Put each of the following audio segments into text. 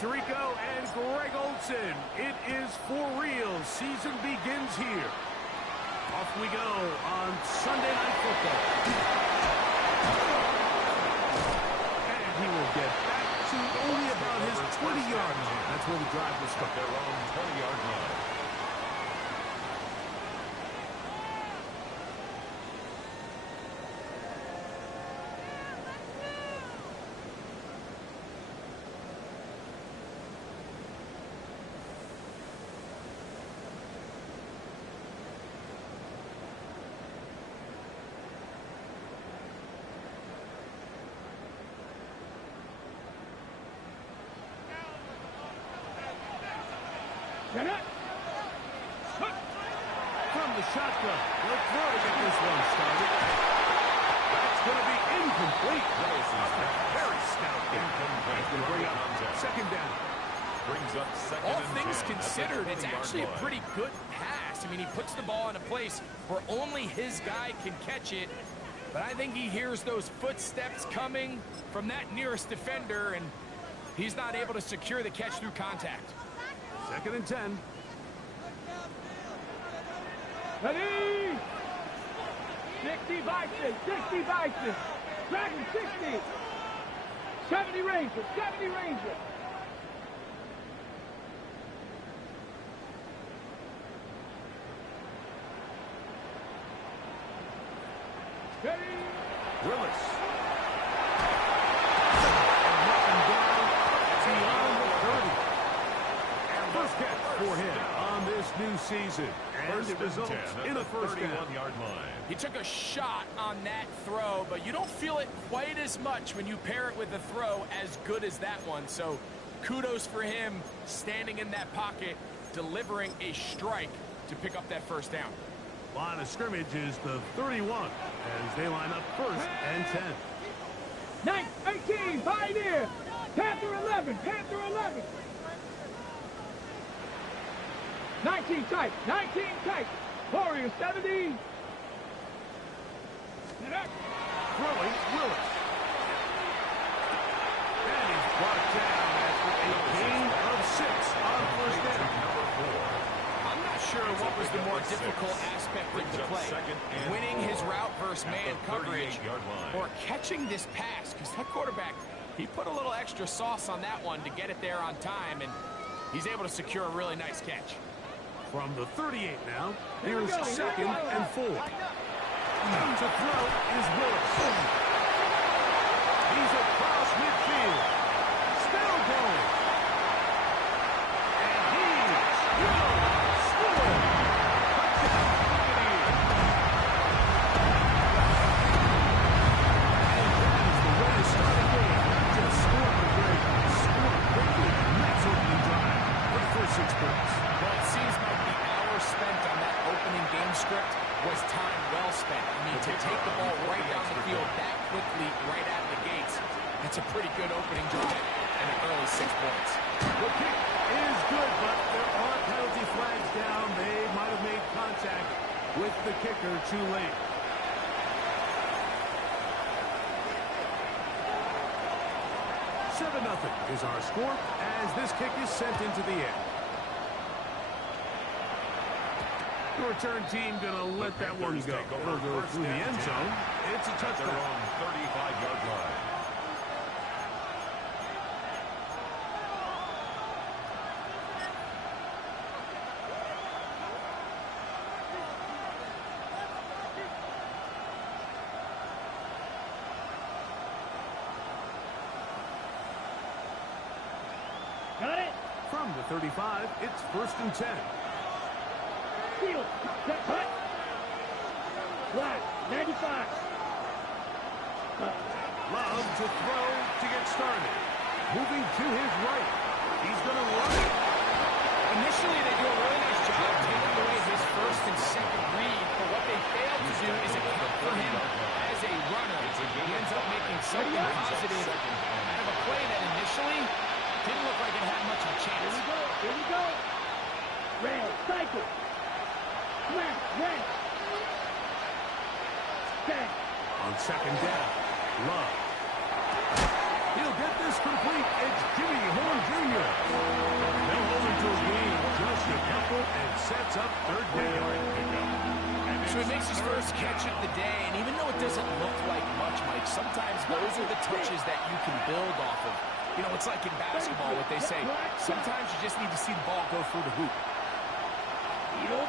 Tirico and Greg Olsen. It is for real. Season begins here. Off we go on Sunday Night Football. And he will get back to only about his 20-yard line. That's where the drive will start. Their own 20-yard line. From the shotgun, they'll throw to get this one started. That's going to be incomplete. Very stout incomplete. That's going to bring up second down. Brings up second All and things 10. considered, it's actually a line. pretty good pass. I mean, he puts the ball in a place where only his guy can catch it. But I think he hears those footsteps coming from that nearest defender, and he's not able to secure the catch through contact. Second and 10. Ready? 60 Bison, 60 Bison. Dragon 60. 70 Ranger, 70 Ranger. Ready? Willis. Knocking down beyond the 30. First catch for him on this new season. And it results in a first down. 31-yard line. He took a shot on that throw, but you don't feel it quite as much when you pair it with a throw as good as that one. So kudos for him standing in that pocket, delivering a strike to pick up that first down. Line of scrimmage is the 31 as they line up first and 10. 18, Pioneer. Panther 11, Panther 11. 19 tight, 19 tight. Warrior 70. Throwing Willis. And he's brought down after a gain of 6 on first down. I'm not sure what was the more difficult aspect of the play, winning his route versus man coverage or catching this pass, because that quarterback, he put a little extra sauce on that one to get it there on time, and he's able to secure a really nice catch. From the 38 now, here's second and 4. To throw is Willis. He's across midfield. Still going. And he's going to score. Touchdown Buccaneers. And that is the way to start a game. Just score the break. Score quickly. Nice opening drive for the first 6 points. Well, it seems like the hour spent on that opening game script was time well spent. I mean, to take the ball right down the field that quickly, right out of the gates, that's a pretty good opening drive and an early 6 points. The kick is good, but there are penalty flags down. They might have made contact with the kicker too late. Seven 0 is our score as this kick is sent into the air. The return team going to let that one go. It'll go through the end zone. It's a touchdown. Their own 35-yard line. Got it? From the 35, it's first and 10. Field. Set cut. Black. 95. Love to throw to get started. Moving to his right. He's going to run it. Initially, they do a really nice job taking away his first and second read, but what they fail to do is account for him as a runner. He ends up making something positive out of a play that initially didn't look like it had much of a chance. Here we go. Here we go. Red. Cycle. Smash. Red. On second down, Love. He'll get this complete. It's Jimmy Horn Jr. First catch of the day, and even though it doesn't look like much, Mike, sometimes those are the touches that you can build off of. You know, it's like in basketball, what they say, sometimes you just need to see the ball go through the hoop. Trail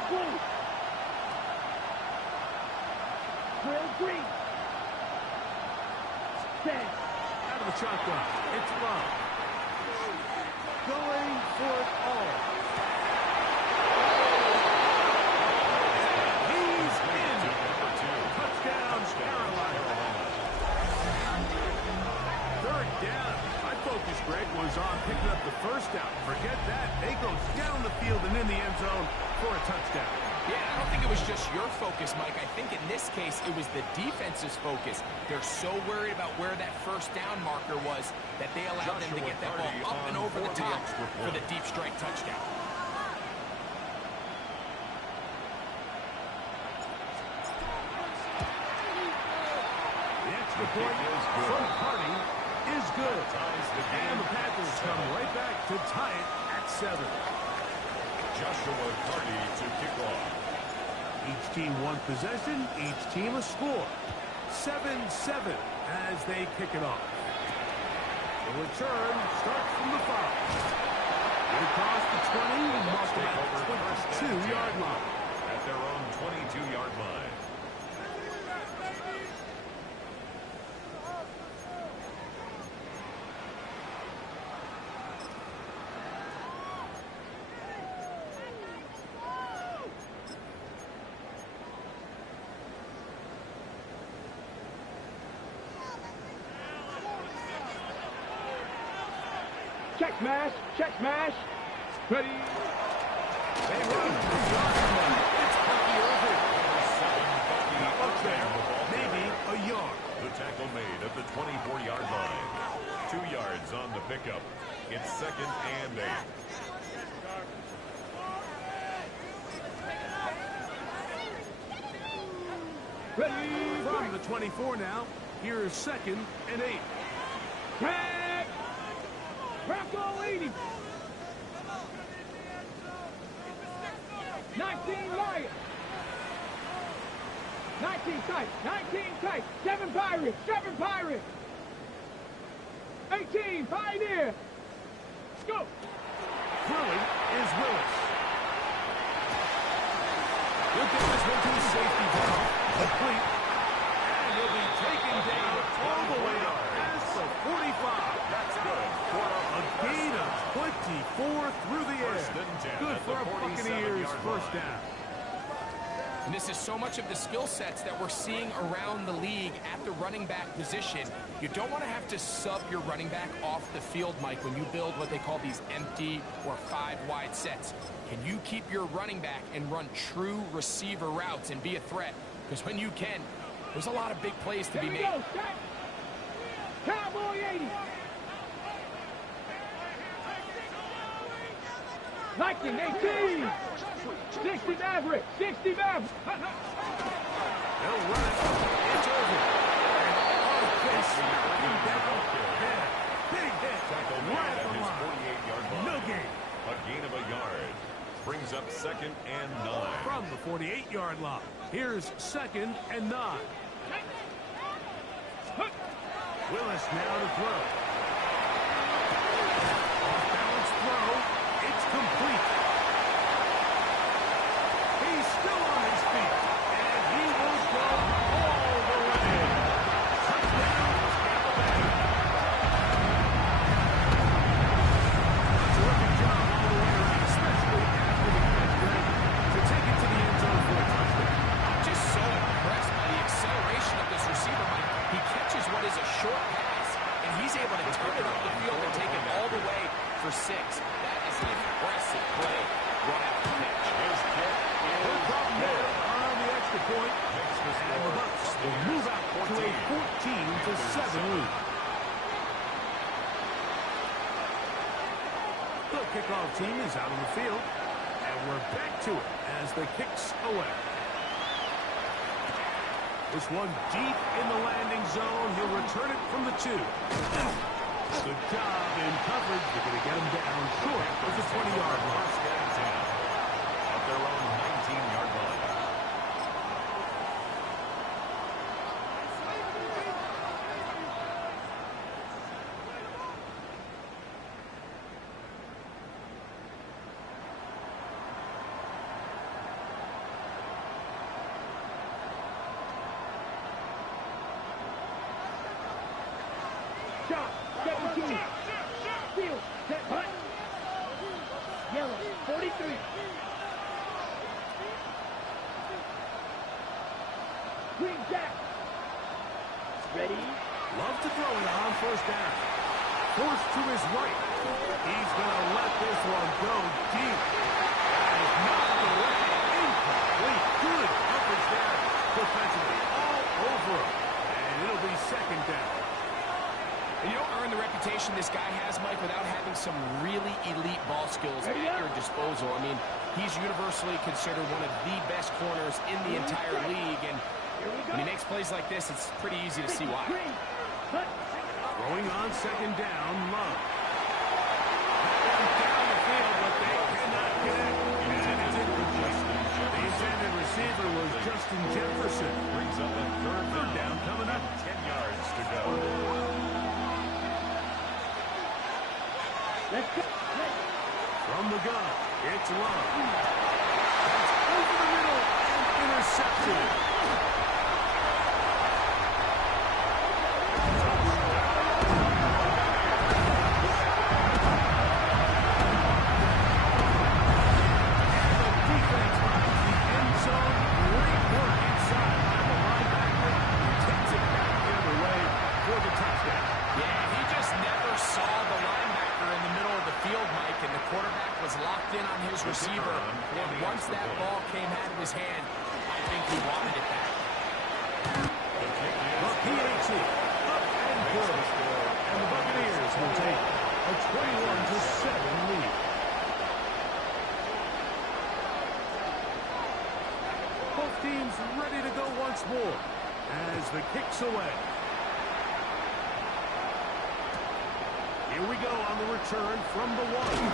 green. Set. Out of the shotgun. It's Love. Going for it all. He's in. Touchdown, Carolina. Third down. My focus, Greg, was on picking up the first down. Forget that. They go down the field and in the end zone for a touchdown. Yeah, I don't think it was just your focus, Mike. I think in this case, it was the defense's focus. They're so worried about where that first down marker was that they allowed them to get that ball up and over the top for the deep strike touchdown. The extra point from Carney is good. And the Panthers come right back to tie it at 7. Joshua Carney to kick off. Each team one possession, each team a score. 7-7 as they kick it off. The return starts from the 5. Across the 20 and marked about 22-yard line. At their own 22-yard line. Check smash. Check smash. Ready. They run. It's Bucky Irving. Up there, maybe a yard. The tackle made at the 24-yard line. 2 yards on the pickup. It's 2nd and 8. Ready. From the 24 now, here's 2nd and 8. Tag. Bronco 80. 19 Lions. 19 tight. 19 tight. 7 Pirates. 7 Pirates. 18 Pioneer. Go. Throwing is Willis. He'll get this one to his safety valve. Complete. And he'll be taken down all the way up past the 45. That's good. A gain of 24 through the air. Good for a Buccaneers first down. And this is so much of the skill sets that we're seeing around the league at the running back position. You don't want to have to sub your running back off the field, Mike, when you build what they call these empty or 5-wide sets. Can you keep your running back and run true receiver routes and be a threat? Because when you can, there's a lot of big plays to be made. Go. Cowboy 80. 19, 18. 60 Maverick. 60 Maverick. They'll run it. It's over. And Arthur smacking down. Yeah. Big hit. Tackle made Right at on the his line. 48-yard line. No gain. A gain of a yard. Brings up 2nd and 9. From the 48-yard line. Here's 2nd and 9. Willis now to throw. Off-balance throw. It's complete. He's still on his feet. And he will go all the way. Touchdown, Alabama. Terrific job all the way around, especially after the catch, Greg, to take it to the end zone for a touchdown. I'm just so impressed by the acceleration of this receiver, Mike. He catches what is a short pass, and he's able to turn it up the field and take it all the way for 6. That is an impressive play right after the catch. No problem there on the extra point. And the Bucs will move out to a 14-7 lead. The kickoff team is out on the field, and we're back to it as the kicks away. This one deep in the landing zone. He'll return it from the 2. Good job in coverage. They're going to get him down short of the 20-yard line. First and 10. At their own 19-yard line. He's going to let this one go deep. That is knocked away. Incomplete. Good coverage there defensively. All over him. And it'll be second down. And you don't earn the reputation this guy has, Mike, without having some really elite ball skills at your disposal. I mean, he's universally considered one of the best corners in the entire league. And when he makes plays like this, it's pretty easy to see why. Throwing on second down, Love. Down the field, but they cannot connect. The intended receiver was Justin Jefferson. Brings up a third down coming up. 10 yards to go. From the gun, it's Love. That's over the middle and intercepted. Receiver, and once that ball came out of his hand, I think he wanted it back. The PAT up and good, and the Buccaneers will take a 21-7 lead. Both teams ready to go once more as the kick's away. Here we go on the return from the one.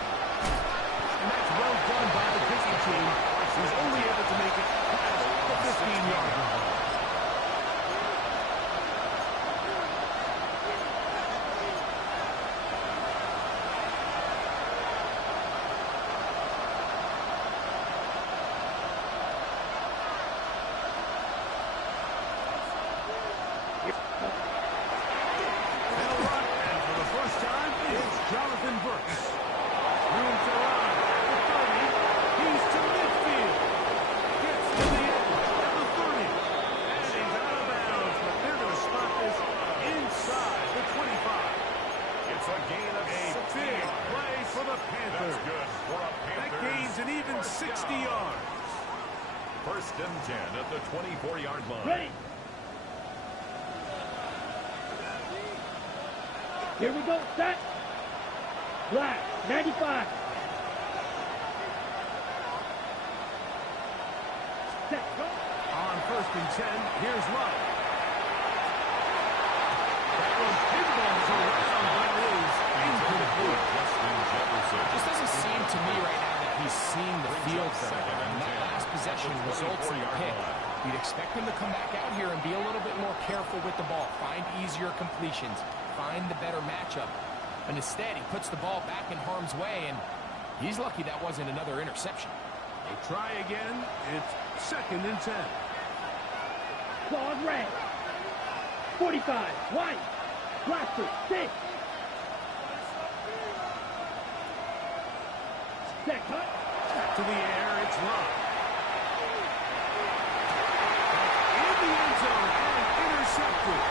And that's well done by the kicking team, who's only able to make it past the 15-yard line. And a run, and for the first time, it's Jonathan Bucs. Room to run. He's to midfield. Gets to the edge at the 30. And he's out of bounds, but they're going to spot this inside the 25. It's a gain of a big play for the Panthers. That's good for a Panthers. That gains an even 60 yards. First and 10 at the 24-yard line. Ready. Here we go. Set. Black. 95. Set. Go. On first and 10, here's Love. That one pinballs around, but is incomplete. Just doesn't seem to me right now that he's seeing the field very well. And that last possession results in a pick. You'd expect him to come back out here and be a little bit more careful with the ball, find easier completions, find the better matchup. And instead, he puts the ball back in harm's way, and he's lucky that wasn't another interception. They try again. It's second and 10. Claws red. 45. White. Blaster. 6. Set. Cut. To the air, it's Love. In the end zone and intercepted.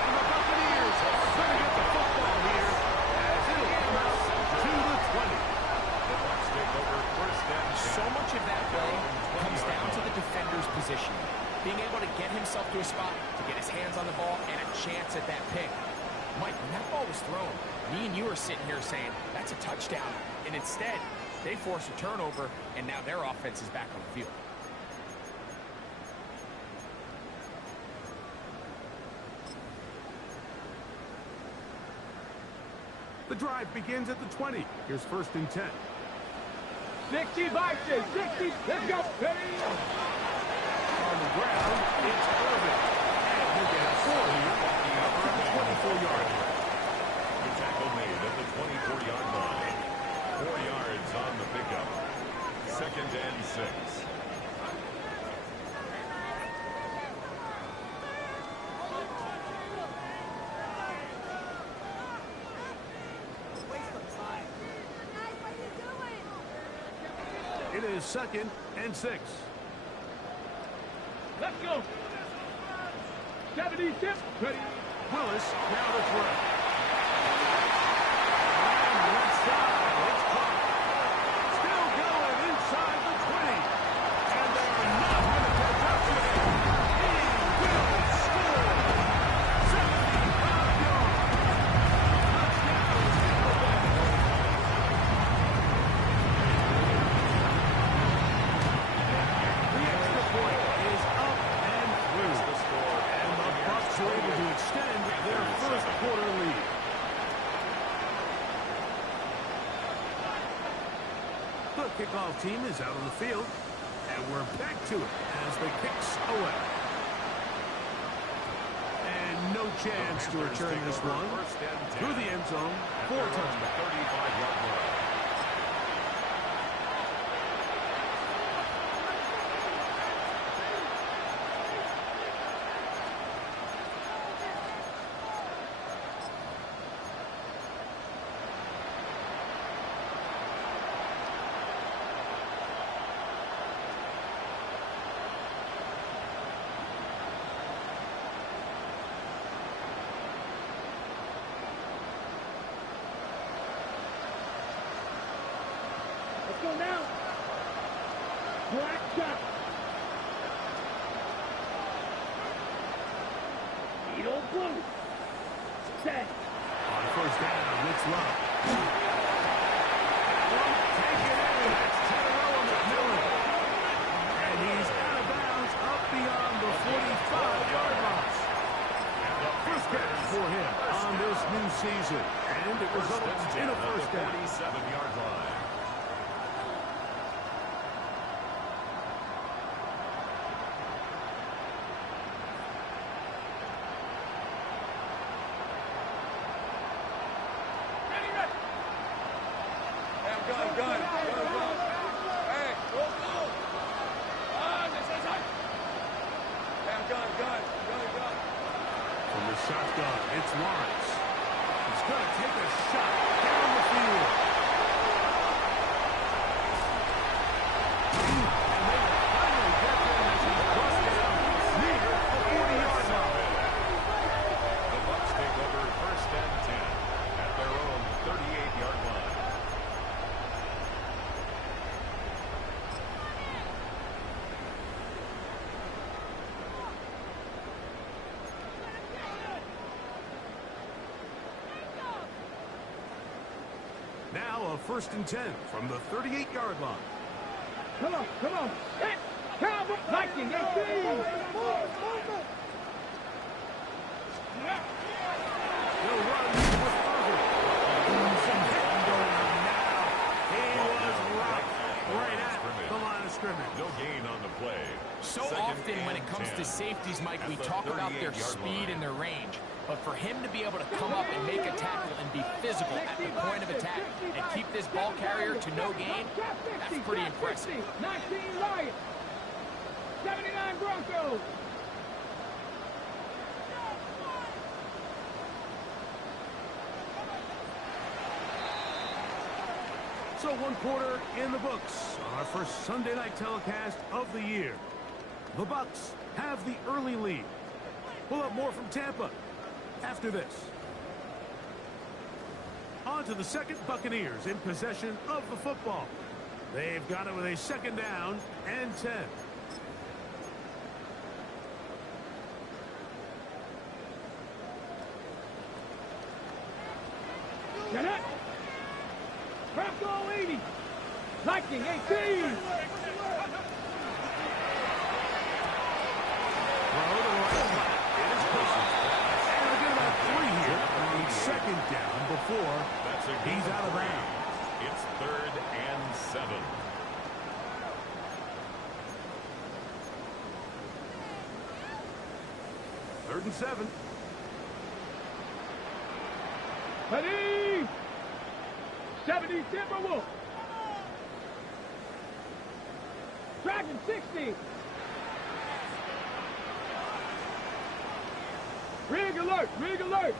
And the Buccaneers are going to get the football here as it'll come out to the 20. The Bucs take over first and 10. So much of that play comes down to the defender's position. Being able to get himself to a spot, to get his hands on the ball, and a chance at that pick. Mike, when that ball was thrown, me and you are sitting here saying, that's a touchdown. And instead, they force a turnover, and now their offense is back on the field. The drive begins at the 20. Here's first and 10. 60 boxes. 60. Let's go. Ready. On the ground, it's Irvin. And he'll get a 4 here, walking out to the 24-yard line. The tackle made at the 24-yard line. 4 yards on the pickup. Second and 6. It is second and 6. Let's go. 76. Ready. Willis now to throw. And The kickoff team is out on the field, and we're back to it as the kick's away. And no chance to return this one through the end zone for a touchback. 35-yard line. Let's go now. Black shot. Edo blue. Set. On first down, it's Love. Take it in. That's Tyrell McMillan. And he's out of bounds up beyond the 45-yard line. First catch for him on this new season. And it results in a first down. 47-yard line. From the shotgun, it's Lawrence. He's going to take a shot down the field. And they will finally get there as he's brought down near the 40-yard line. The Bucs take over first and 10 at their own 38-yard line. Now a first and 10 from the 38-yard line. Come on, come on. Hit. Cowboy. Viking, 18. They'll run with Irvin. Some hitting going on now. He was right at the line of scrimmage. No gain on the play. So often when it comes to safeties, Mike, we talk about their speed and their range. But for him to be able to come up and make a tackle and be physical at the point of attack and keep this ball carrier to no gain, that's pretty impressive. 19 Lions. 79 Broncos. So one quarter in the books on our first Sunday night telecast of the year. The Bucs have the early lead. We'll have more from Tampa after this. On to the second, Buccaneers in possession of the football. They've got it with a second down and 10. Get it. Bronco 80. Viking 18. Second down before he's out of bounds. It's 3rd and 7. Third and 7. Ready. 70 Timberwolves. Dragon 60. Rig alert, rig alert.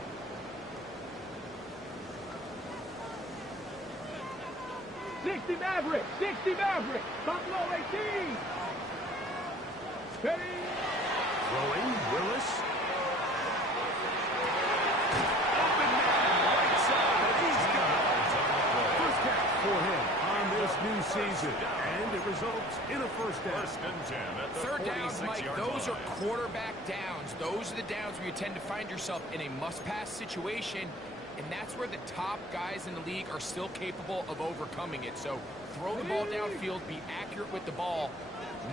60 Maverick, 60 Maverick. Buffalo 18. Ready. Throwing, Willis. Open man, right side. He's got it. First catch for him on this new season. And it results in a first down. First and 10 at the Third downs, Mike, 46-yard those line. are quarterback downs. Those are the downs where you tend to find yourself in a must-pass situation, and that's where the top guys in the league are still capable of overcoming it. So throw the ball downfield, be accurate with the ball.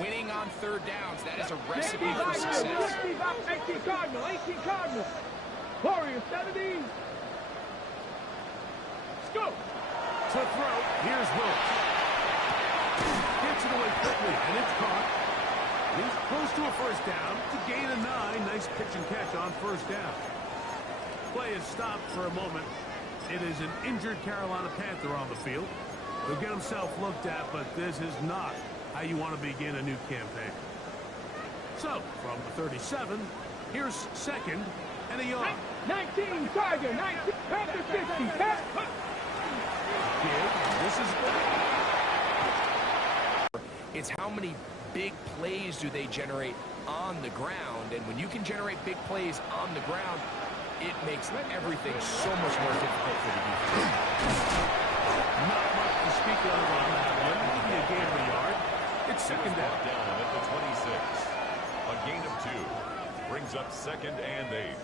Winning on third downs, that is a recipe for success. 18 Cardinal, 18 Cardinal. Warrior 70. Let's go. To throw, here's Willis. Gets it away quickly, and it's caught. He's close to a first down. It's a gain of 9. Nice pitch and catch on first down. Play is stopped for a moment. It is an injured Carolina Panther on the field. He'll get himself looked at, but this is not how you want to begin a new campaign. So, from the 37, here's second and a yard. 19, Tiger, 19, Panther 50, This is It's how many big plays do they generate on the ground, and when you can generate big plays on the ground, it makes everything so much more difficult for the defense. not much to speak of on that one. Give me a gain of a yard. It's second down. At the 26. A gain of 2. Brings up second and 8.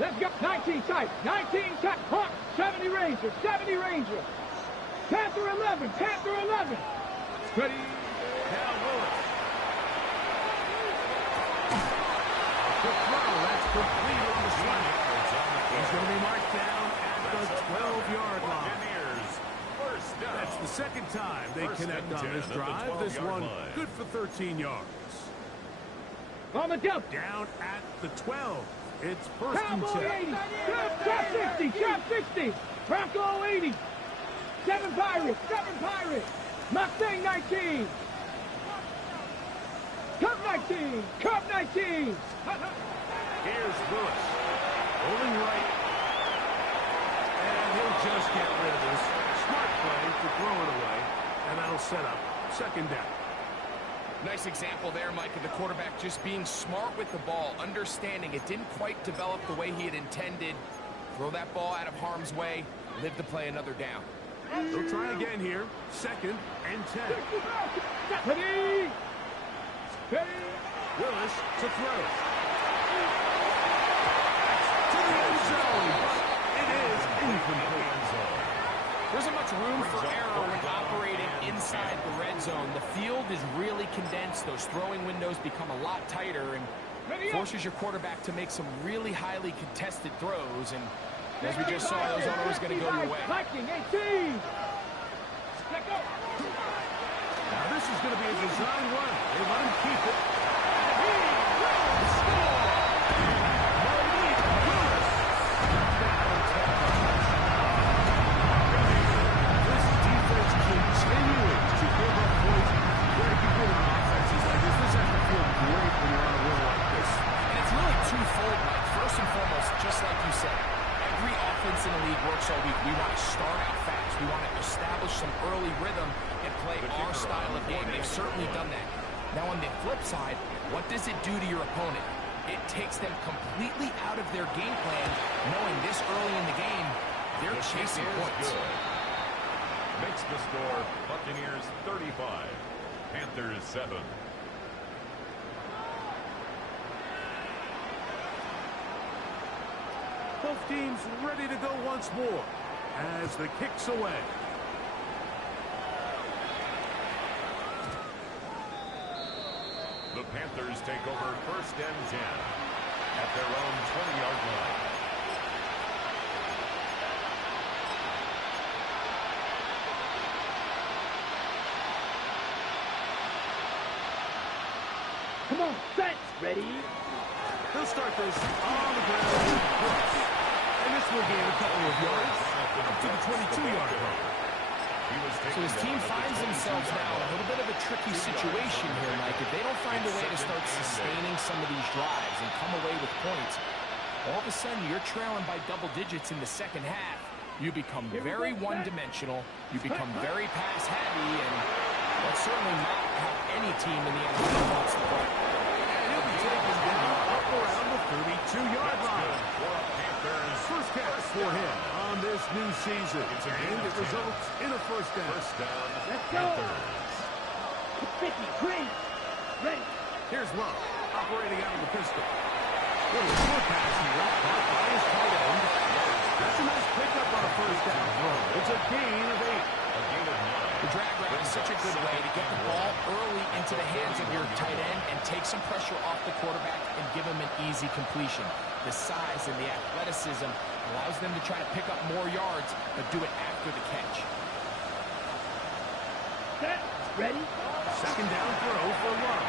Let's go. 19 tight. 19 tight. Hawk. 70 Ranger. 70 Ranger. Panther 11. Panther 11. Ready. Now Willis. Quick throw. That's complete on the slant. He's going to be marked down at the 12-yard line. That's the second time they connect on this drive. This one good for 13 yards. On the jump. Down at the 12. It's first and Cowboy 10. 80. Trap 60. Trap 60. Bronco 80. 7 Pirates. 7 Pirates. Mustang 19. Cup 19. Cup 19. Here's Willis. Rolling right. And he'll just get rid of this. Smart play to throw it away. And that'll set up second down. Nice example there, Mike, of the quarterback just being smart with the ball, understanding it didn't quite develop the way he had intended. Throw that ball out of harm's way, live to play another down. They'll try again here. Second and 10. Ready. Ready. Willis to throw. To the end zone. It is incomplete. There isn't much room for error when operating inside the red zone. The field is really condensed. Those throwing windows become a lot tighter and forces your quarterback to make some really highly contested throws. And as we just saw, those aren't always going to go your way. Viking 18. Now this is going to be a design run. They let him keep it. He will score. Malik Willis. This defense continuing to give up points. Very good on offenses like this. This has to feel great when you're on a roll like this. And it's really twofold, Mike. First and foremost, just like you said, every offense in the league works all week. We want to start out fast. We want to establish some early rhythm and play our style of game. They've certainly done that. Now, on the flip side, what does it do to your opponent? It takes them completely out of their game plan, knowing this early in the game, they're chasing points. Makes the score Buccaneers 35, Panthers 7. Both teams ready to go once more as the kick's away. The Panthers take over first and 10 at their own 20-yard line. Come on, set. Ready. They'll start this on the ground with Bucs. And this will gain a couple of yards up to the 22-yard line. So his team finds themselves now in a little bit of a tricky situation here, Mike. If they don't find a way to start sustaining some of these drives and come away with points, all of a sudden you're trailing by double digits in the second half. You become very one-dimensional. You become very pass-heavy, and that's certainly not how any team in the NFL wants to play. And he'll be taken down up around the 32-yard line. First catch for him on this new season. And it results in a first down. Let's go. 50, great. Ready. Here's Love, operating out of the pistol. Little short pass here, caught by his tight end. That's a nice pickup on a first down throw. It's a gain of 8. The drag route is such a good way to get the ball early into the hands of your tight end and take some pressure off the quarterback and give him an easy completion. The size and the athleticism allows them to try to pick up more yards, but do it after the catch. Set. Ready? Second down throw for Love.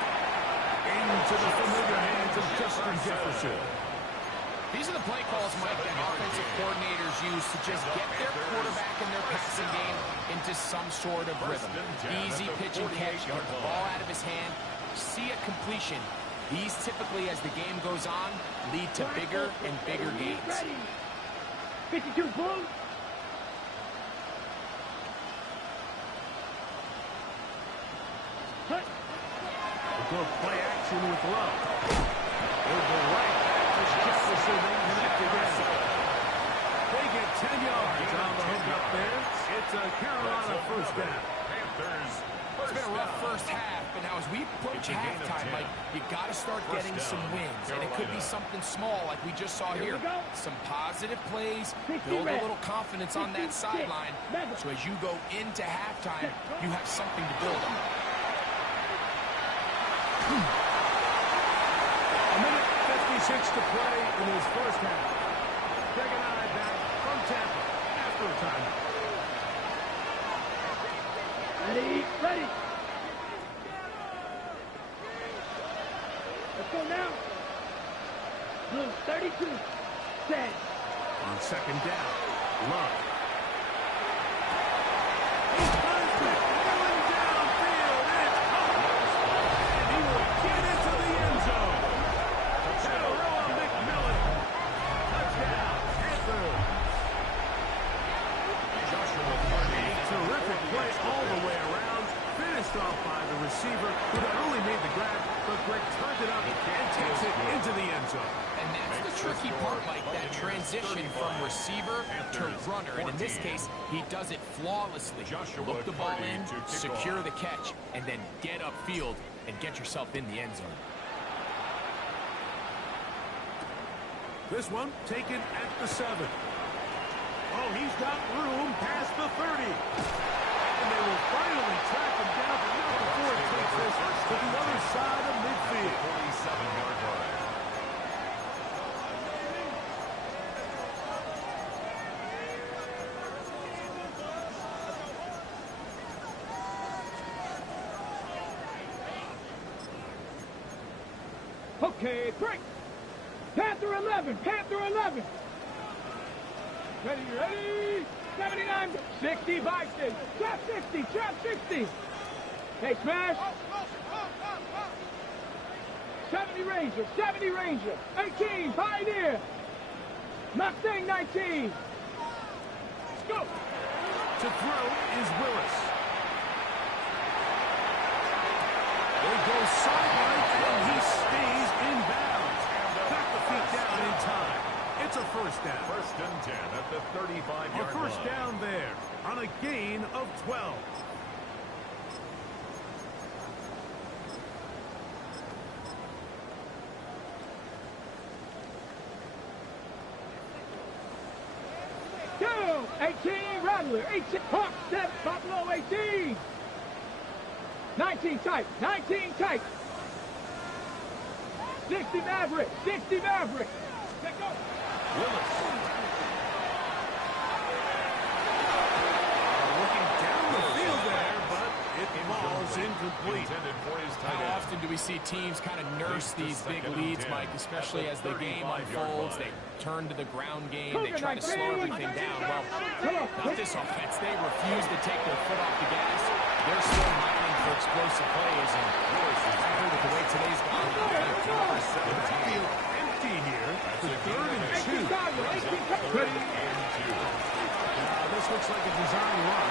Into the familiar hands of Justin Jefferson. These are the play calls, Mike, that offensive coordinators use to just get their quarterback and their passing game into some sort of rhythm. Easy pitch and catch, get the ball out of his hand, see a completion. These typically, as the game goes on, lead to bigger and bigger gains. Ready. 52 blue. We'll go play action with Love. We'll go right back to Jefferson and connect again. They get 10 yards on the hook up there. It's a Carolina first down. It's been a rough first half, but now as we approach halftime, Mike, you got to start getting some wins, and it could be something small like we just saw here. Some positive plays, build a little confidence on that sideline, so as you go into halftime, you have something to build on. A minute 56 to play in his first half. Greg and I back from Tampa after a timeout. Ready, ready. Let's go now. Blue, 32. Set. On second down, Love. He's perfect. Going downfield. It's caught. And he will get into the end zone. Touchdown, McMillan. Touchdown, Panthers. A terrific play all the way around. Finished off by the receiver, who not only made the grab, but Greg turned it up and takes it into the end zone. And that's the tricky part, Mike, that transition from receiver to runner. And in this case, he does it flawlessly. Look the ball in, secure the catch, and then get upfield and get yourself in the end zone. This one taken at the 7. Oh, he's got room past the 30. And they will finally track him down, but not before it takes this to the other side of midfield. 47-yard line. Okay, break. Panther 11, Panther 11. Ready, ready. 79, 60, Bison. Trap 60, trap 60. Hey, smash. 70 Ranger, 70 Ranger. 18, Pioneer. Mustang 19. Let's go. To throw is Willis. They go sideline, and he stays in bounds. Back the feet down in time. It's a first down. First and 10 at the 35-yard line. A first down there on a gain of 12. Two, 18, Rattler, 18, Hawk, step, Buffalo, 18. 19 tight, 19 tight. 60 Maverick, 60 Maverick. Let go. Willis. Looking down the field there, but it falls incomplete. How often do we see teams kind of nurse these big leads, Mike, especially as the game unfolds? They turn to the ground game. They try to slow everything down. Well, not this offense. They refuse to take their foot off the gas. They're still mining for explosive plays. And with the way today's gone, Backfield empty here. The 3rd and 2. This looks like a design run.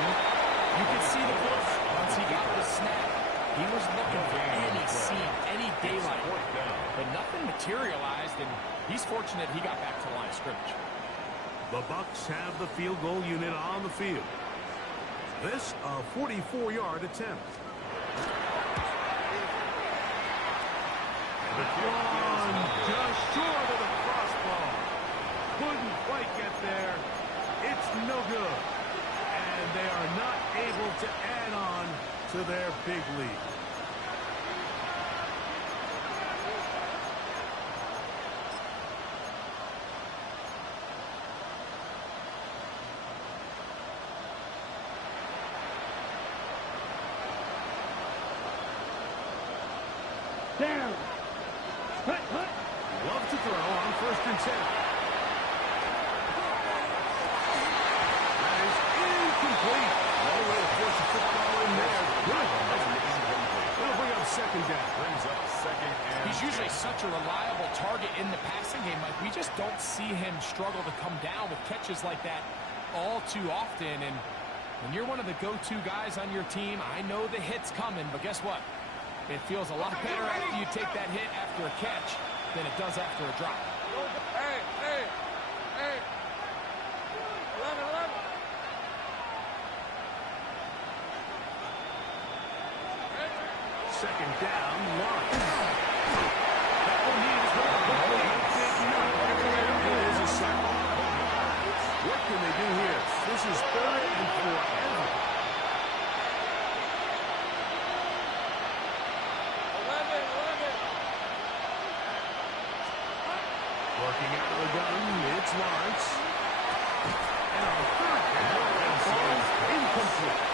You can see the push. Once he got the snap, he was looking for any seam, any daylight. But nothing materialized, and he's fortunate he got back to the line of scrimmage. The Bucs have the field goal unit on the field. This, a 44-yard attempt. The one just short of the crossbar. Couldn't quite get there. It's no good. And they are not able to add on to their big lead. Down. Hut, hut. Love to throw on 1st and 10. That is incomplete. No way to force a football in there. Good. It'll bring up 2nd down. Brings up 2nd and He's usually such a reliable target in the passing game. Like, we just don't see him struggle to come down with catches like that all too often. And when you're one of the go-to guys on your team, I know the hit's coming, but guess what? It feels a lot better after you take that hit after a catch than it does after a drop. Hey, hey, hey. 11, 11. Second down, Lawrence. That one needs to It is a sack. What can they do here? This is 3rd and 4. Working out of the gun, it's Lawrence. And on 3rd down, ball incomplete.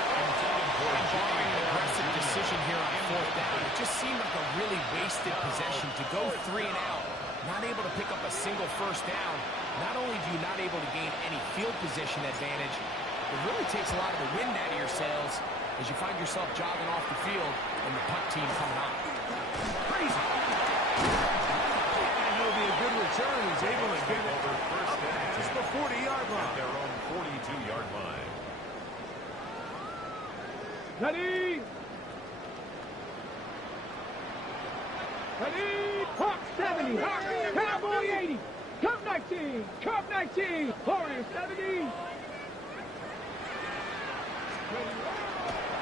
Barring an aggressive decision here on 4th down, it just seemed like a really wasted possession to go 3 and out. Not able to pick up a single 1st down. Not only do you not able to gain any field position advantage, it really takes a lot of the wind out of your sails as you find yourself jogging off the field and the punt team coming on. Crazy. It'll be a good return. He's able to get it up past the 40-yard line. their own 42-yard line. Ready. Ready. Hawk 70. Cowboy 80. Cub 19. Cub 19. Warrior 70.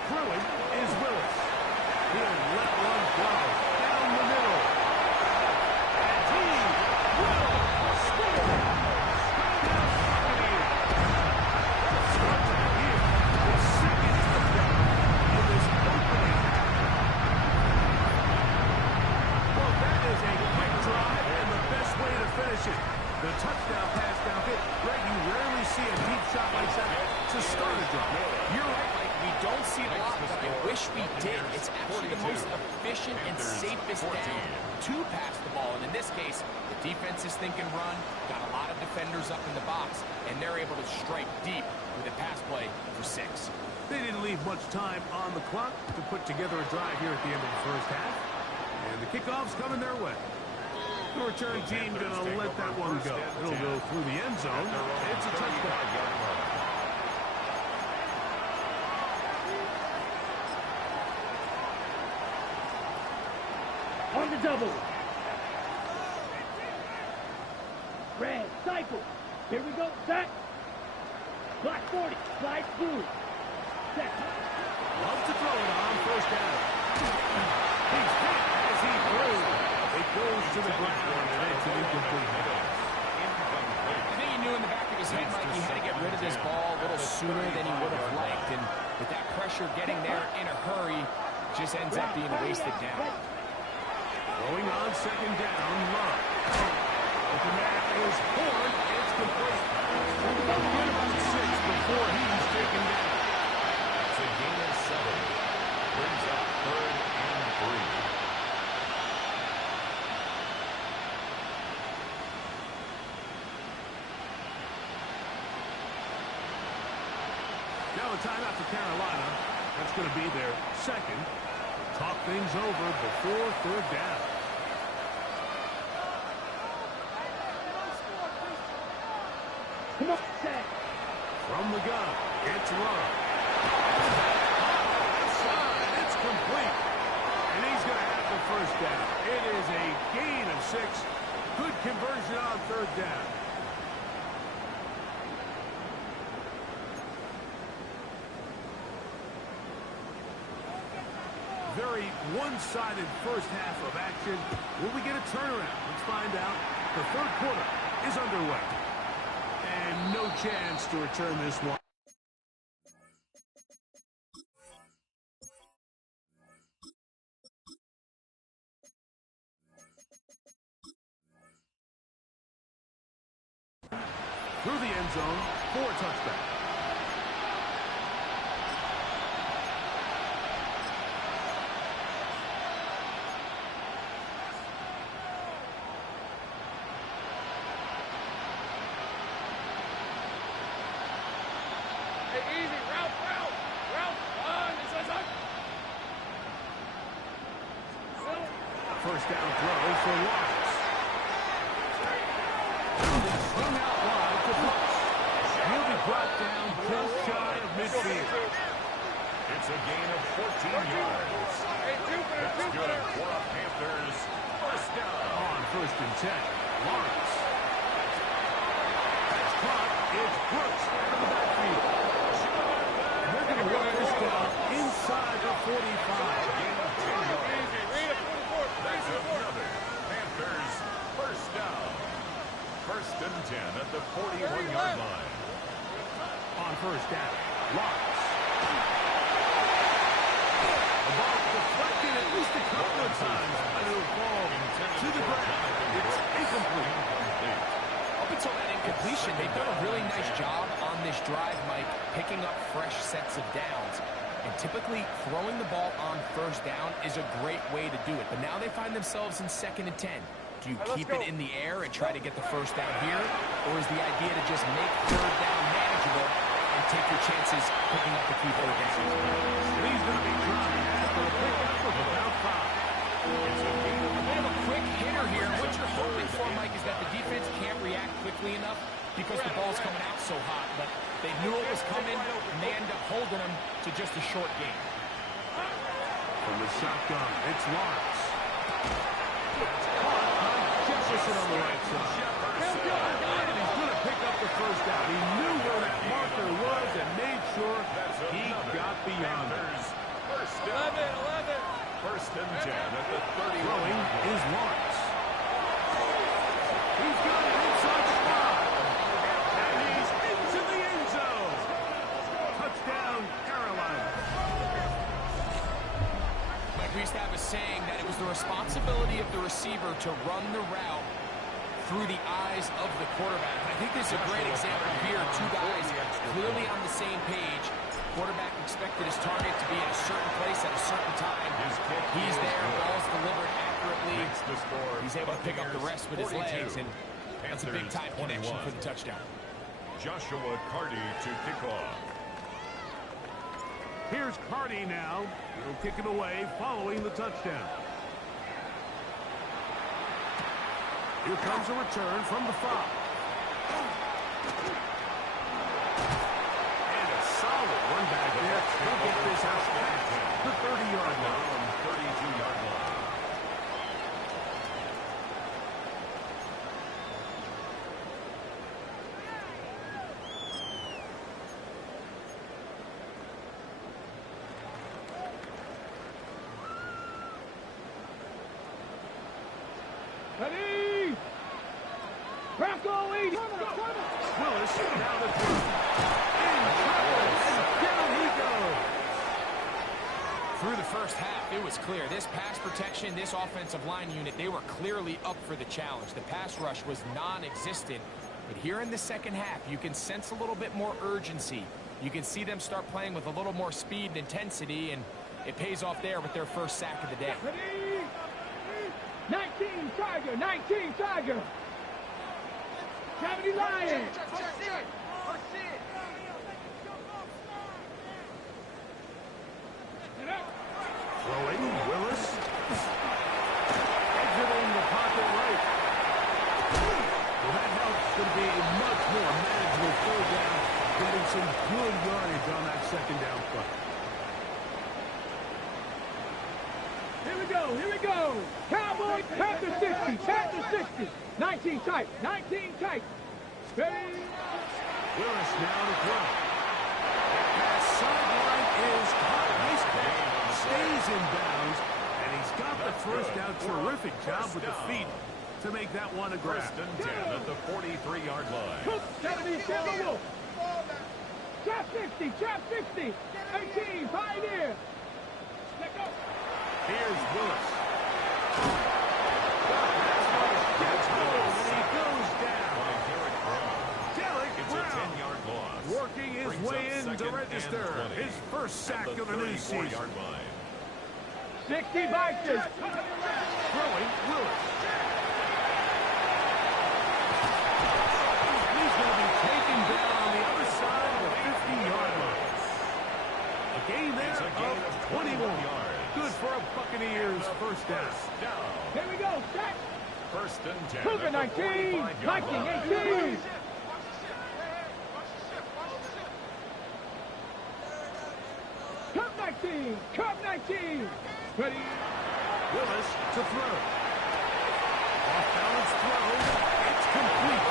Throwing is Willis. He'll let one go down the middle. And he will score. Here, the 2nd touchdown of this opening half. Well, that is a quick drive and the best way to finish it. The touchdown pass downfield. Greg, you rarely see a deep shot like that to start a drive. You're right, Mike. We don't see it a lot, but I wish we did. It's actually the most efficient and safest down to pass the ball. And in this case, the defense is thinking run, got a lot of defenders up in the box, and they're able to strike deep with a pass play for 6. They didn't leave much time on the clock to put together a drive here at the end of the 1st half. And the kickoff's coming their way. The return team going to let that one go. It'll go through the end zone. It's a touchdown. On the double. Red, cycle. Here we go, set. Black 40, slide through. Set. Loves to throw it on 1st down. He's hit as he throws. It goes to the ground, and it's an incomplete pass. I think he knew in the back of his head, Mike, he had to get rid of this ball a little sooner than he would have liked. And with that pressure getting there in a hurry, just ends up being a wasted down. Throwing on 2nd down, Love. But the man is Horn. It's complete. We'll get about 6 before he's taken down. It's a gain of 7. Brings up 3rd and 3. Now a timeout for Carolina. That's going to be their 2nd. Talk things over before 3rd down. Come on, set. From the gun, it's Love. Outside, it's complete. And he's going to have the 1st down. It is a gain of 6. Good conversion on 3rd down. Very one-sided 1st half of action. Will we get a turnaround? Let's find out. The 3rd quarter is underway. And no chance to return this one. end zone for a touchback. First down throw for Lawrence. Swung out wide to Bucs. He'll be brought down just shy of midfield. It's a gain of 14 yards. That's good for the Panthers. First down. On 1st and 10, Lawrence. That's caught. It's Bucs out of the backfield. They're going to work this down inside the 45. Gain of 10 yards. That's another Panthers first down. 1st and 10 at the 41-yard line. On 1st down, Lawrence. The ball deflected at least a couple of times, and it'll fall to the ground. It's incomplete. Up until that incompletion, they've done a really nice job on this drive, Mike, picking up fresh sets of downs. And typically, throwing the ball on 1st down is a great way to do it. But now they find themselves in 2nd and 10. Do you keep it in the air and try to get the 1st down here? Or is the idea to just make 3rd down manageable and take your chances picking up the key 3rd down? He's going to be trying after a pickup of about 5. It's a gain of They have a quick hitter here. What you're hoping for, Mike, is that the defense can't react quickly enough because the ball's coming out so hot. But they knew it was coming, and they end up holding them to just a short game. From the shotgun, it's Lawrence. That's caught by Jefferson on the right side. And he's going to pick up the 1st down. He knew where that marker was and made sure he got beyond it. First down. 1st and 10 at the 30. Throwing is Lawrence. He's got it inside the 5. And he's into the end zone. Touchdown, Carolina. Like we used to have a saying that it was the responsibility of the receiver to run the route through the eyes of the quarterback. And I think this is a great example here. Two guys clearly on the same page. Quarterback expected his target to be at a certain place at a certain time. He's there, ball's delivered accurately. He's able to pick up the rest with his legs, and that's a big-time connection for the touchdown. Joshua Carty to kick off. Here's Carty now. He'll kick it away following the touchdown. Here comes a return from the 5. And a solid run back there. He'll get this out past the 30-yard line. 32-yard line. Ready? Bronco 80. Willis now the throw. In trouble, and down he goes. Through the 1st half, it was clear. This pass protection, this offensive line unit, they were clearly up for the challenge. The pass rush was non-existent. But here in the 2nd half, you can sense a little bit more urgency. You can see them start playing with a little more speed and intensity, and it pays off there with their 1st sack of the day. Ready? 19 Tiger, 19 Tiger. 70 Lion. Throwing, Willis. Exiting the pocket right. Well, that helps to be a much more manageable 3rd down, getting some good yardage on that 2nd down play. Here we go. Cowboys, Panther 60, Panther 60. 19 tight, 19 tight. Ready? Willis now to throw. That sideline is caught. Nice catch. Stays in bounds, and he's got the 1st down. Terrific job with the feet to make that one a grab. 1st and 10 at the 43-yard line. 70, Taylor Wolf. Trap 60, trap 60. 18, Pioneer. Let go. Here's Willis. Gets hold, and he goes down. Derek Brown Dexter, his first sack of the new season. 60 boxes. Throwing Willis. He's going to be taken down on the other side of the 50-yard line. A gain there of 21. Good for a Buccaneers first down. Here we go, set. First and 10. Cougar 19, Viking 18. Cup 19, Cup 19. Ready. Willis to throw. Off-balance throw. It's complete.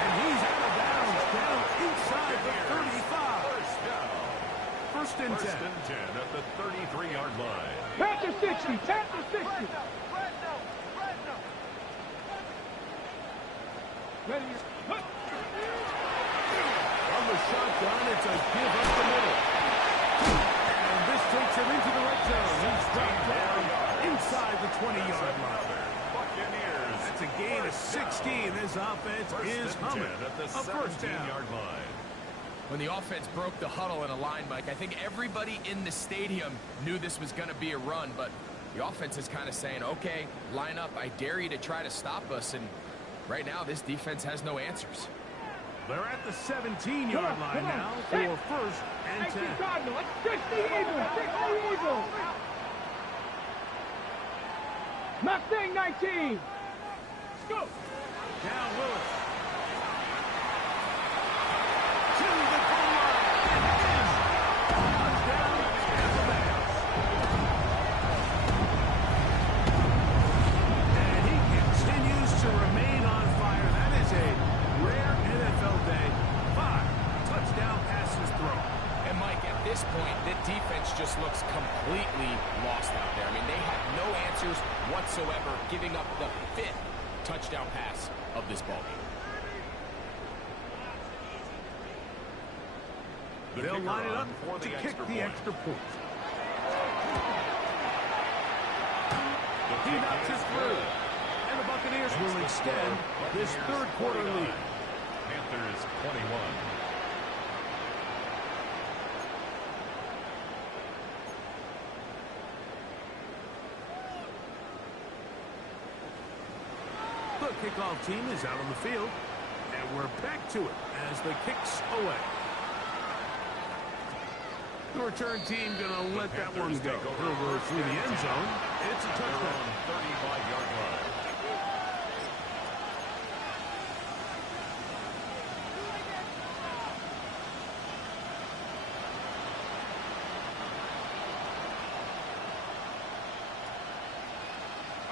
And he's out of bounds down inside the 35. First and 10. First and 10 at the 33-yard line. Panther 60, Panther 60. Ready. On the shotgun, it's a give up the middle. And this takes him into the red zone. He's dropped down inside the 20-yard line. Buccaneers. That's a gain of 16. This offense is humming. At the A first down. 17-yard line. When the offense broke the huddle in a line, Mike, I think everybody in the stadium knew this was going to be a run, but the offense is kind of saying, okay, line up. I dare you to try to stop us, and right now this defense has no answers. They're at the 17-yard line now for first and 10. Cardinal, 60 Eagles, 60 Eagles. Mustang 19. Go. Now Willis. To the goal line. Touchdown, Tampa Bay. And he continues to remain on fire. That is a rare NFL day. 5 touchdown passes thrown. And Mike, at this point, the defense just looks completely lost out there. I mean, they have no answers whatsoever, giving up the 5th touchdown pass of this ballgame. They'll line it up to kick the extra point. He knocks it through. And the Buccaneers will extend this third quarter lead. Panthers 21. The kickoff team is out on the field, and we're back to it as the kick's away. The return team going to let that one go. He'll go through the end zone. It's a touchdown. 35-yard line.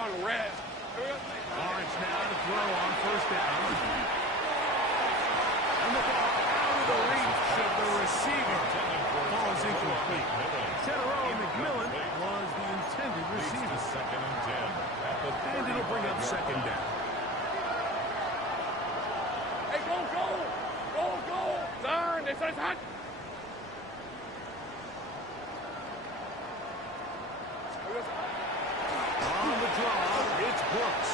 On red. Lawrence now to throw on first down. And the ball out of the reach of the receiver. Ball's incomplete. Tedero McMillan was the intended receiver. Second and 10. And it'll bring up second down. Hey, go, go! Go, go! Turn, this is hot! On the draw, it's Bucs.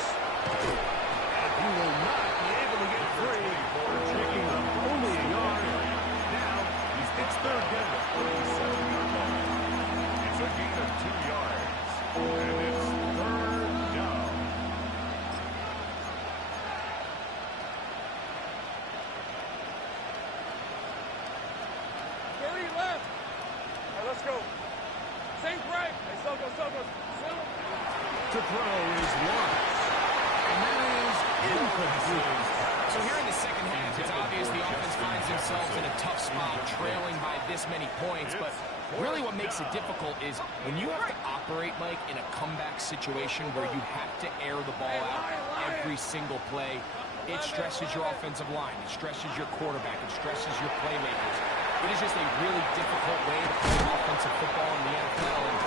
And he will not be able to get free. Picking up only a yard. Now, it's third down. It's a gain of 2 yards. And it's third down. 30 left. All right, let's go. Same right. Hey, so goes. To throw is Lawrence. And that is incomplete. So here in the second half, it's obvious the offense finds themselves in a tough spot, trailing by this many points. But really what makes it difficult is when you have to operate, Mike, in a comeback situation where you have to air the ball out every single play, it stresses your offensive line. It stresses your quarterback. It stresses your playmakers. It is just a really difficult way to play offensive football in the NFL. And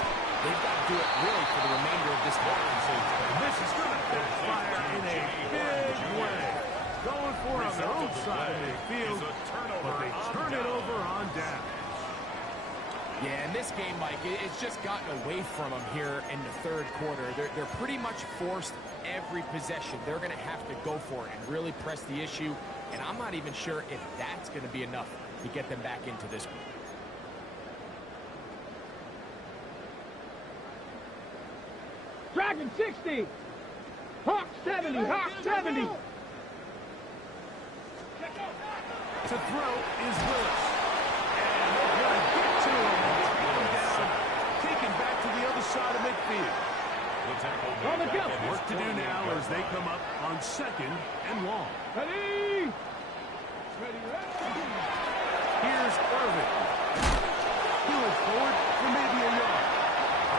they've got to do it really for the remainder of this ball season. This is going to backfire in a big way. Going for it on their own side of the field, but they turn it over on down. Yeah, in this game, Mike, it's just gotten away from them here in the third quarter. They're pretty much forced every possession. They're going to have to go for it and really press the issue. And I'm not even sure if that's going to be enough to get them back into this one. 11, 60. Hawk 70, Hawk 70. To throw is Willis. And they're going to get to him. Down, taken back to the other side of midfield. On the go. Work to do now as they come up on 2nd and long. Ready? Ready, ready. Here's Irvin. He'll it forward for maybe a yard.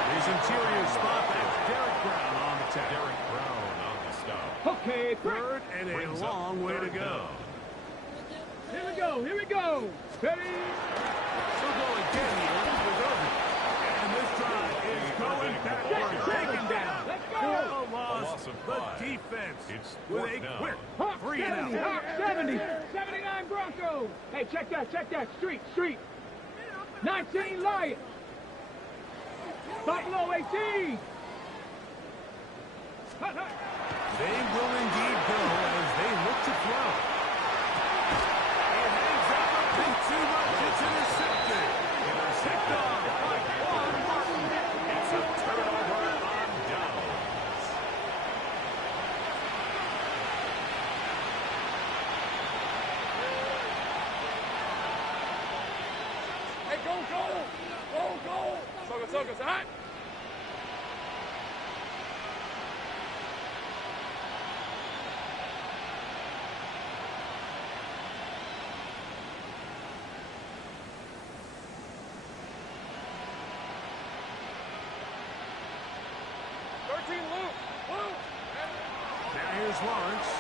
His interior spot, that's Derek Brown on the tackle. Derek Brown on the stop. Okay, Third and a long way to go. Here we go, here we go. Ready? So go again here with Irvin. And this drive is going backward. Taken down. Let's go. For a loss. loss of The 5. defense It's with 4th a down. quick Hawk 3 and 70, out. Hawk 70. 79 Broncos. Hey, check that. Street. 19 Lions. Buffalo 18. Hut, hut. They will indeed go as they look to throw. It hangs out a bit too much. It's intercepted. Picked off by Juan Martin. It's a turnover on downs. Hey, go! Soga, hot! Now here's Lawrence.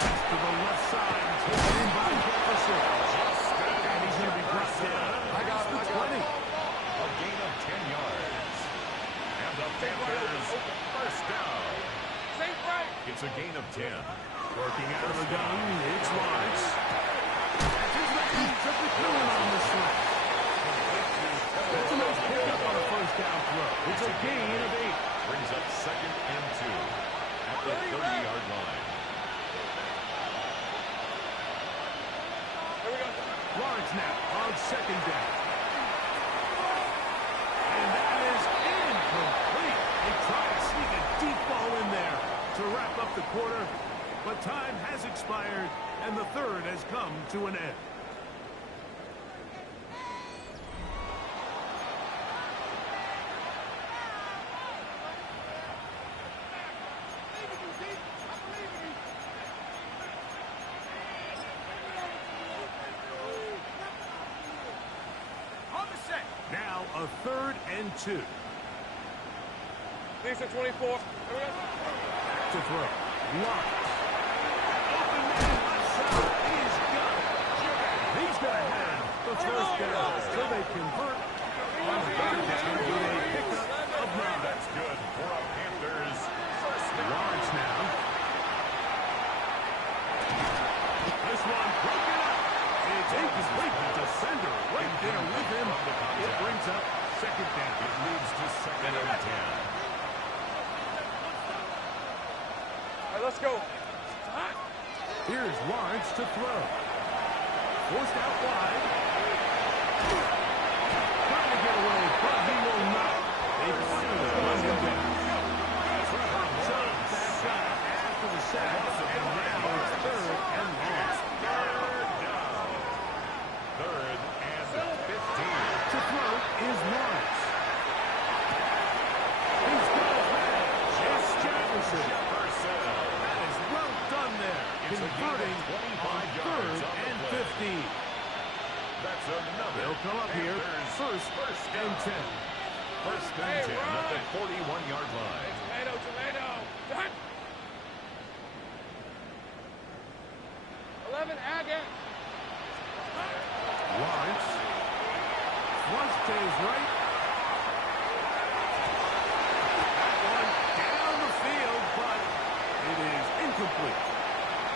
To the left side. Taken in by Jefferson. And he's going to be brought down. I got the 20. A gain of 10 yards. And the Panthers first down. It's a gain of 10. Working out of the gun. It's Lawrence. That's his record. Triple killing on this one. That's a nice pickup on a first down throw. It's a gain of 8. Brings up 2nd and 2 at the 30-yard line. Lawrence now on 2nd down. And that is incomplete. They try to sneak a deep ball in there to wrap up the quarter, but time has expired, and the third has come to an end. Now a 3rd and 2. Lisa 24. Back to throw. Lawrence. Open man left side. He's got it. He's going to have the first down. So they convert on 3rd down with a pickup of 9. That's good for a Panthers first down. Lawrence now. This one broken up. It's incomplete. The defender right there with him. It brings up 2nd down. It leads to 2nd and 10. All right, let's go. Here's Lawrence to throw. Forced out wide. Trying to get away, but he will not. They finally run him down. Trevor jumped that guy after the sack, and now it's 3rd and long. 3rd and 15. To throw is Lawrence. He's got his man. It's Jefferson. That is well done there. Converting on 3rd and 15. That's another. They'll come up here. First and 10. First and 10 at the 41-yard line. Tomato. Hot. 11 again. Lawrence. Once to his right. That one down the field, but it is incomplete.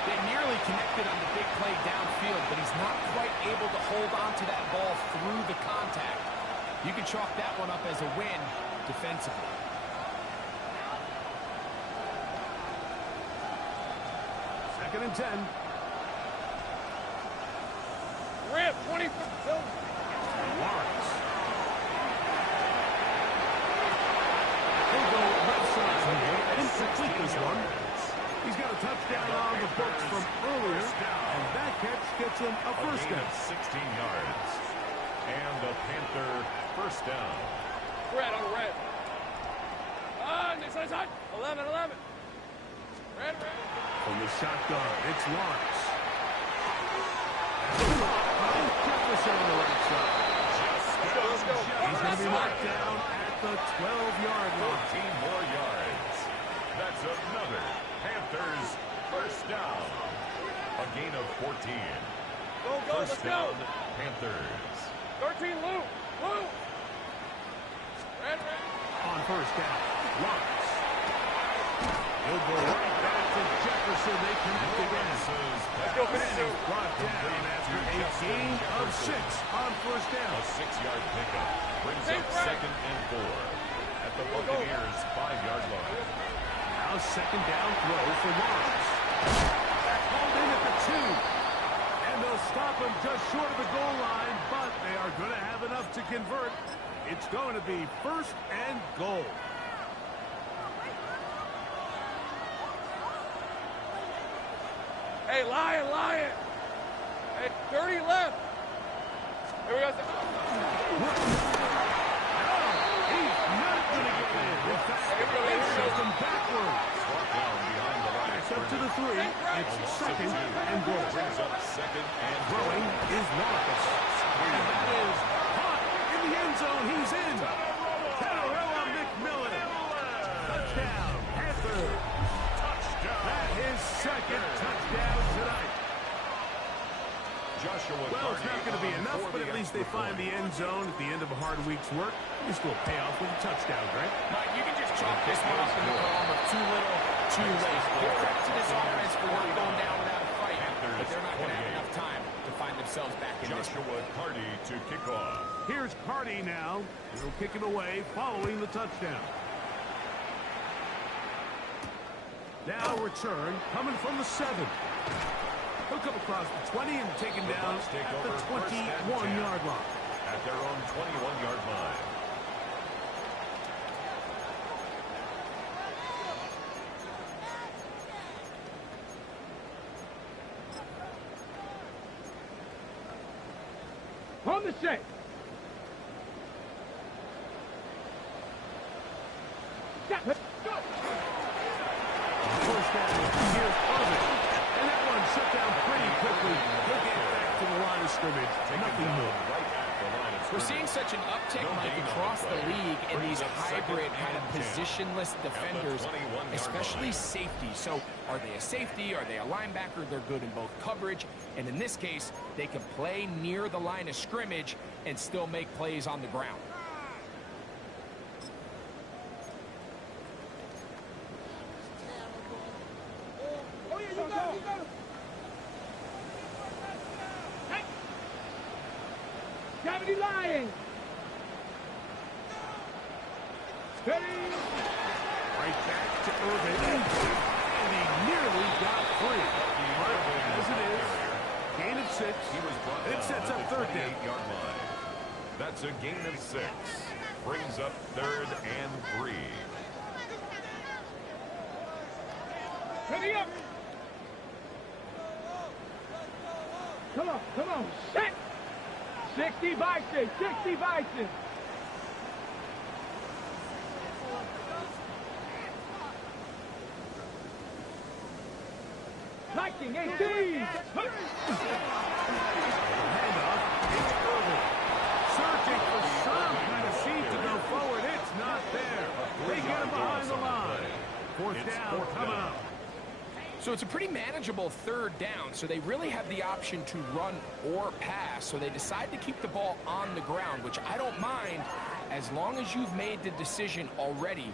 They nearly connected on the big play downfield, but he's not quite able to hold on to that ball through the contact. You can chalk that one up as a win defensively. Second and 10. Rip, 20. Lawrence. He'll go them a first down. 16 yards. And the Panther first down. Red on red. Next side. 11. Red. From the shotgun, it's Lawrence. Jefferson on the right side. Let's go. He's going to be knocked down at the 12-yard line. 14 more yards. That's another Panthers first down. A gain of 14. Go, First let's down, go. Panthers. 13, Lou. Red. On first down, Lawrence. He'll go right back to Jefferson. They connect again. Let's go finish two. Brought down after a gain of 6 on first down. A 6-yard pickup brings Take up right. 2nd and 4 at the Buccaneers' 5-yard line. Now second down throw for Lawrence. That's hauled in at the 2. And they'll stop him just short of the goal line, but they are going to have enough to convert. It's going to be first and goal. Hey, Lion. Hey, 30 left. Here we go. He's not going to get in. In fact, they shoved him backwards. Brought down behind the line. Back up to the 3. It's second and goal. Brings up 2nd and Throwing is Lawrence. And that is caught in the end zone. He's in. Tadarella McMillan. Touchdown, Panthers. That is second touchdown tonight. Joshua Well, it's not going to be enough, but at least they find the end zone at the end of a hard week's work. This will pay off with a touchdown, right? Mike, you can just chalk this one up in the column of too little, too late. Give credit to this offense for not going down without a fight, but they're not going to have enough time to find themselves back in this. Joshua Carty to kick off. Here's Carty now. He'll kick it away following the touchdown. Now return coming from the 7. He'll come across the 20 and taken down at the 21-yard line. At their own 21-yard line. On the set. First down, here's Irvin. And that one shut down pretty quickly. He'll get back to the line of scrimmage. Nothing more. We're seeing such an uptick, Mike, across the league in these hybrid kind of positionless defenders, especially safety. So are they a safety? Are they a linebacker? They're good in both coverage. And in this case, they can play near the line of scrimmage and still make plays on the ground. Gravity lying. Steady. Right back to Irvin. And he nearly got free. But as it is, gain of 6. It sets up third down. Line. That's a gain of 6. Brings up 3rd and 3. Ready up. Come on. Set. 60 Bison. Lightning 18. Handoff. It's Irvin. Searching for some kind of seed to go forward. It's not there. They get him behind the line. Fourth down coming up. So it's a pretty manageable third down, so they really have the option to run or pass. So they decide to keep the ball on the ground, which I don't mind as long as you've made the decision already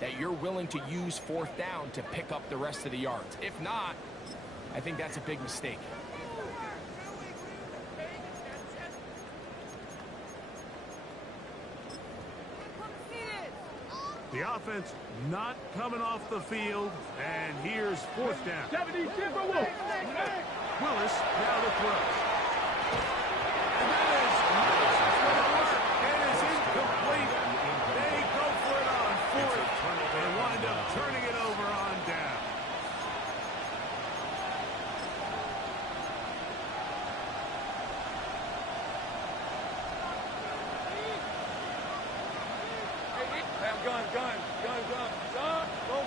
that you're willing to use fourth down to pick up the rest of the yards. If not, I think that's a big mistake. The offense not coming off the field, and here's fourth down. 70 Silver Wolf. Willis now to throw. And that is going to work. It is incomplete. They go for it on fourth. They wind up turning it over on down. Gun.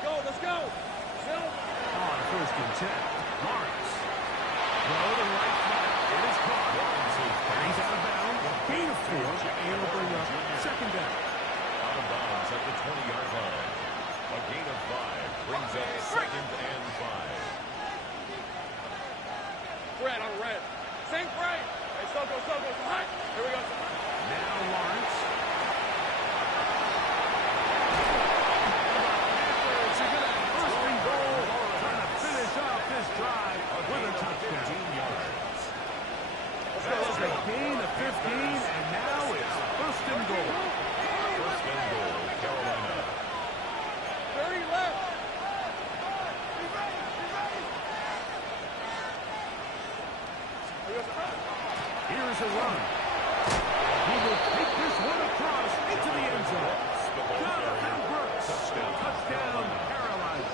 Go. Let's go. Still. On first and 10, Lawrence. Throw to right flat. It is caught. And he's out of bounds. Gain of 4, and it'll bring up second down. Out of bounds at the 20-yard line. A gain of 5 brings up second and 5. Red on red. Sink right. Hey, Soko. Here we go. Now Lawrence. Panthers are going to have first and goal. Trying to finish off this drive with a touchdown. 15 yards. That's a gain of 15, and now it's first and goal. First and goal, Carolina. 30 left. Here's a run. He will take this one across into the end zone. Jonathan Bucs. Touchdown, Carolina.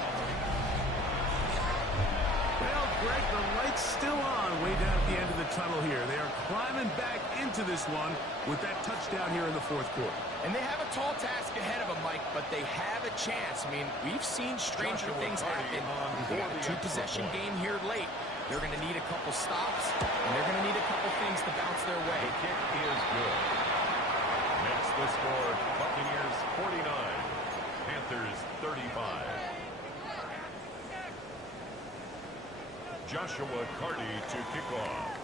Well, Greg, the light's still on way down at the end of the tunnel here. They are climbing back into this one with that touchdown here in the fourth quarter. And they have a tall task ahead of them, Mike, but they have a chance. I mean, we've seen stranger things happen. They got a two-possession game here late. They're going to need a couple stops, and they're going to need a couple things to bounce their way. The kick is good. Next, the score, Buccaneers 49, Panthers 35. Joshua Carty to kick off.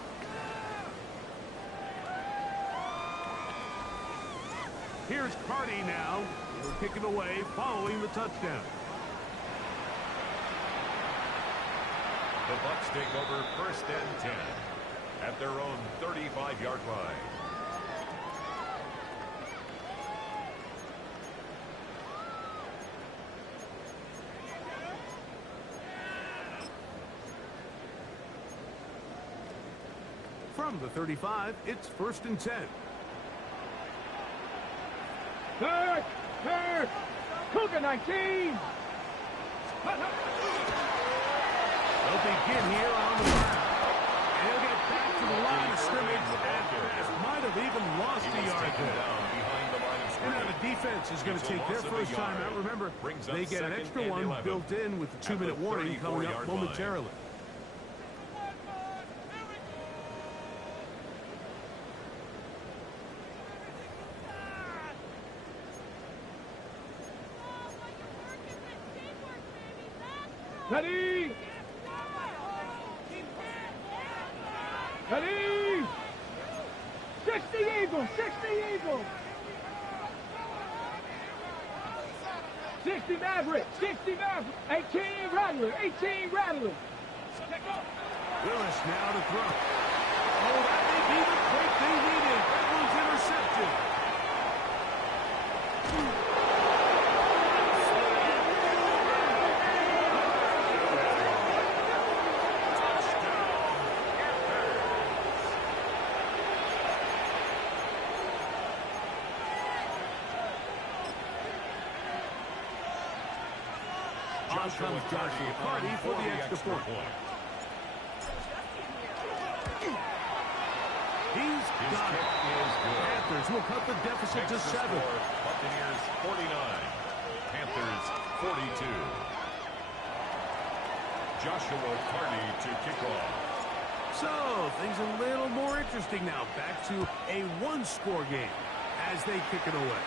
Here's Carty now. He'll kick it away following the touchdown. The Bucs take over first and 10 at their own 35-yard line. From the 35, it's first and 10. Third. Cougar 19. They'll begin here on the ground. And he'll get back to the line of scrimmage and might have even lost a yard there. And now the defense is going to take their first time out. Remember, they get an extra one built in with the 2-minute warning coming up momentarily. Ready. 60 Eagles. 60 Maverick. 18 Rattler. Willis now to throw. Oh, that may be the break they needed. That one's intercepted. On comes Joshua Carty for the extra point. He's got it. Panthers will cut the deficit to 7. Buccaneers 49, Panthers 42. Joshua Carty to kick off. So, things a little more interesting now. Back to a one-score game as they kick it away.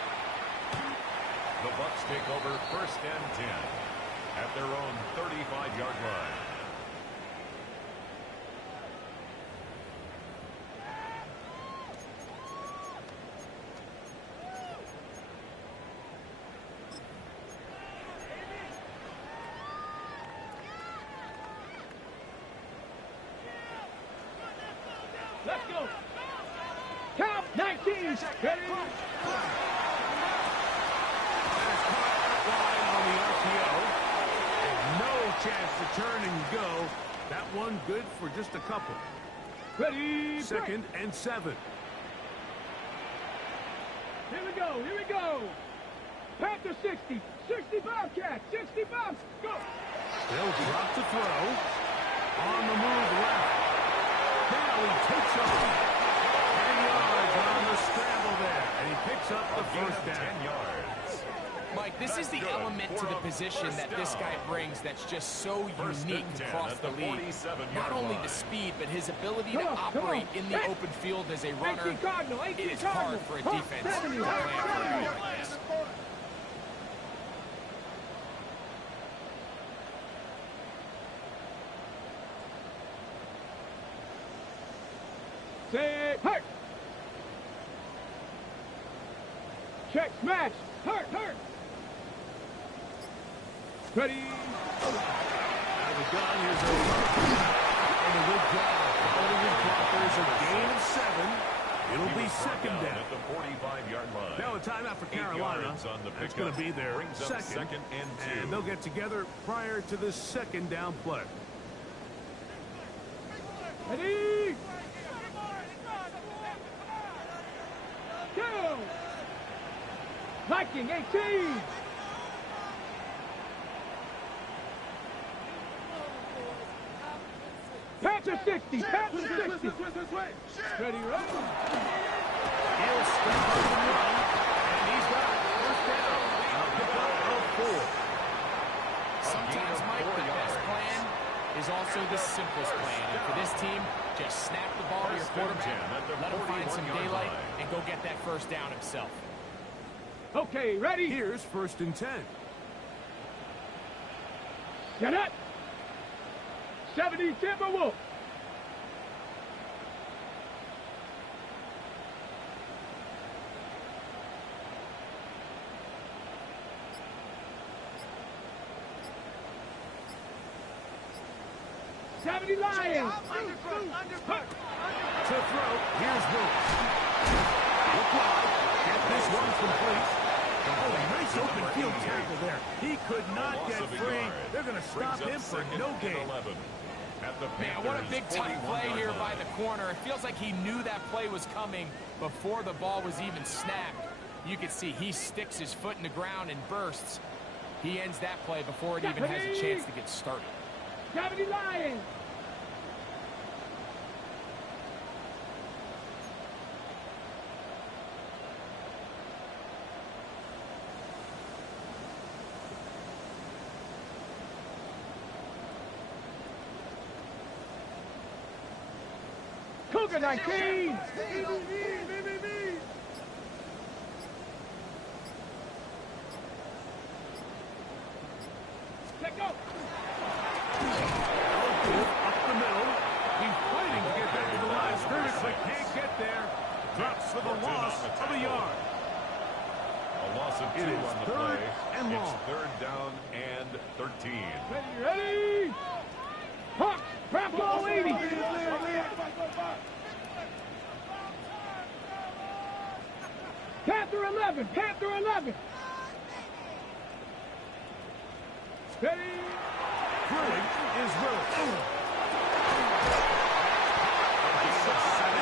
The Bucs take over first and 10 at their own 35-yard line. Let's go. Count 19. Ready. Chance to turn and go. That one good for just a couple. Ready. Second and 7. Here we go. Panther 60. 60 Bobcats. 60 Bobs. Go. They'll drop to throw. On the move left. Now he takes off. 10 yards on the scramble there. And he picks up the first down. 10 yards. Mike, this is the element to the position that this guy brings that's just so unique across the league. Not only the speed, but his ability to operate in the open field as a runner. It is hard for a defense to plan for a guy like this. Say, hurt. Check, smash. Hurt, hurt. Ready. Out of the gun, here's a and a good job. Following his blockers, a gain of 7. It'll be second down. At the 45-yard line. Now a timeout for Carolina. That's going to be their second and they'll get together prior to the second down play. Ready. Go. Viking 18. Panther 60. Panther 60. Ready, run. He'll step up and run, and he's got first down. A pickup of 4. Sometimes, Mike, the best plan is also the simplest plan. And for this team, just snap the ball to your quarterback, let him find some daylight, and go get that first down himself. Okay, ready? Here's first and 10. Get it. 70 Timberwolves. Lions. To throw, here's Wilkes. Look wide, get this one complete. Oh, nice open field tackle there. He could not get free. They're going to stop him for no gain. Man, what a big tight play here by the corner. It feels like he knew that play was coming before the ball was even snapped. You can see he sticks his foot in the ground and bursts. He ends that play before it even has a chance to get started. 70 Lions. Cougar 19. Let go. Up the middle. He's fighting to get back to the line of scrimmage, but can't get there. Drops for the loss of a yard. A loss of 2 on the play. And long. It's third down and 13. Ready. Hawks, grab ball 80. Panther 11. Panther 11. Ready. Throwing is Wilkes.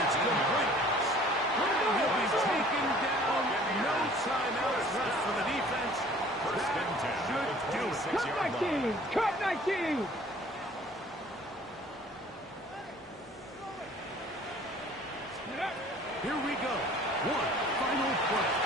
It's complete. He'll be taken down. No timeouts left for the defense. First and 10. Should do it. Cut 19. Cut 19. Here we go. One final play.